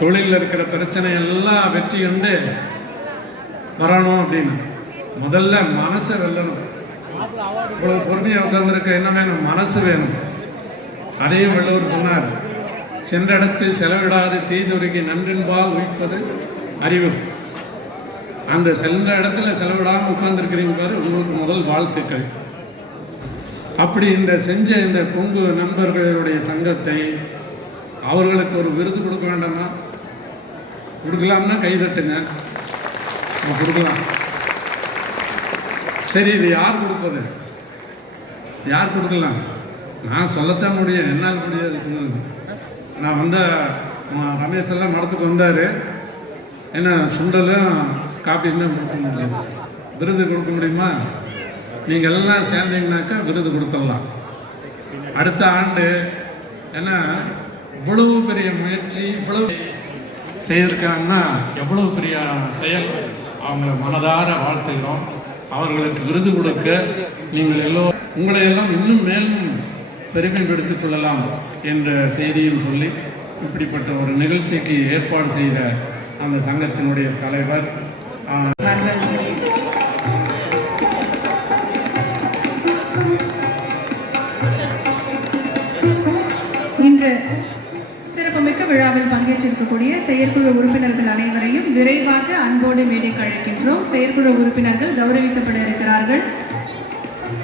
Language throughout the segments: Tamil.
தொழிலில் இருக்கிற பிரச்சனை எல்லாம் வெற்றி கண்டு வரணும் அப்படின்னு. முதல்ல மனசை வெல்லணும். இவ்வளவு பொறுமையாக உட்கார்ந்துருக்க என்ன வேணும் மனசு வேணும். அதையும் வள்ளுவர் சொன்னார். சென்றடத்து செலவிடாது தீதுருகி நன்றின்பால் உயிர்ப்பது அறிவு. அந்த சென்ற இடத்துல செலவிடாமல் உட்கார்ந்துருக்கிறீங்க பாரு உங்களுக்கு முதல் வாழ்த்துக்கள். அப்படி இந்த செஞ்ச இந்த கொங்கு நண்பர்களுடைய சங்கத்தை அவர்களுக்கு ஒரு விருது கொடுக்க வேண்டாமா? கொடுக்கலாம்னா கை தட்டுங்க. நம்ம கொடுக்கலாம். சரி இது யார் கொடுப்பது? யார் கொடுக்கலாம்? நான் சொல்லத்தான் முடியும். என்னால் முடியாது. நான் வந்த ரமேஷ் எல்லாம் மடத்துக்கு வந்தார். என்ன சுண்டலும் காப்பியும் தான் கொடுக்க முடியும். விருது கொடுக்க முடியுமா? நீங்கள் எல்லாம் சேர்ந்தீங்கனாக்கா விருது கொடுத்துடலாம். அடுத்த ஆண்டு ஏன்னா இவ்வளவு பெரிய முயற்சி இவ்வளவு செய்திருக்காங்கன்னா எவ்வளவு பெரிய செயல் அவங்கள மனதார வாழ்த்துகிறோம். அவர்களுக்கு விருது கொடுக்க நீங்கள் எல்லோரும் உங்களை எல்லாம் இன்னும் மேலும் பெருமைப்படுத்திக் கொள்ளலாம் என்ற செய்தியும் சொல்லி இப்படிப்பட்ட ஒரு நிகழ்ச்சிக்கு ஏற்பாடு செய்த அந்த சங்கத்தினுடைய தலைவர் பங்கேற்றிருக்கக்கூடிய செயற்குழு உறுப்பினர்கள் அனைவரையும் விரைவாக அன்போடு மேடைக்கு அழைக்கின்றோம். செயற்குழு உறுப்பினர்கள் கௌரவிக்கப்பட இருக்கிறார்கள்.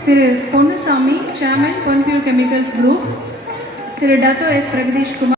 Thiru Ponnusamy chairman Ponpure chemicals groups Thiru Dato S Pragadeesh Kumar